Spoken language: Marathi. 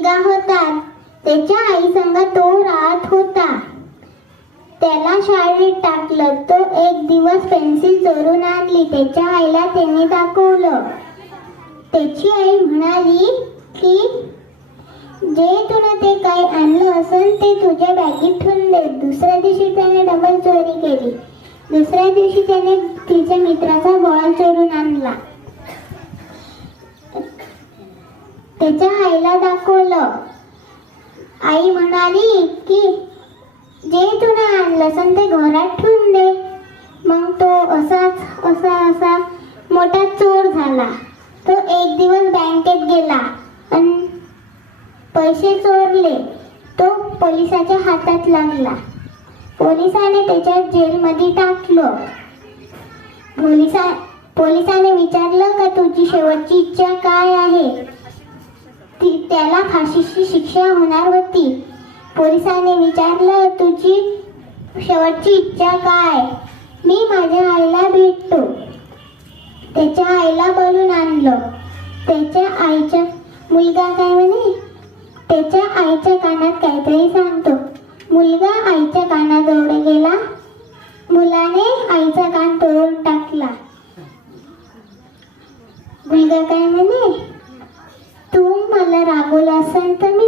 मुलगा होता. त्याच्या आई संग तो राहत होता. त्याला शाळेत टाकलं. तो एक दिवस पेन्सिल चोरून आणली. त्याच्या आईला त्याने दाखवलं. त्याची आई म्हणाली की जे तुला ते काय आणलं असेल ते तुझ्या बॅगेत ठेवून दे. दुसऱ्या दिवशी त्याने डबल चोरी केली. दुसऱ्या दिवशी त्याने तिच्या मित्राचा बॉल चोरून आणला. त्याच्या आईला दाखवलं. आई म्हणाली की जे तुला आणलं असेल ते घरात ठेवून दे. मग तो असा मोठा चोर झाला. तो एक दिवस बँकेत गेला आणि पैसे चोरले. तो पोलिसाच्या हातात लागला. पोलिसाने त्याच्या जेलमध्ये टाकलं. पोलिसाने विचारलं का तुझी शेवटची इच्छा काय आहे. त्याला फाशीची शिक्षा होणार होती. पोलिसाने विचारलं तुझी शेवटची इच्छा काय. मी माझ्या आईला भेटतो. त्याच्या आईला बोलून आणलं. त्याच्या आईचा मुलगा काय म्हणे त्याच्या आईच्या कानात काहीतरी सांगतो. मुलगा आईच्या कानाजवळ गेला. मुलाने आईचा कान तोडून टाकला. मुलगा काय म्हणे तू मला रागवलं असेल तर मी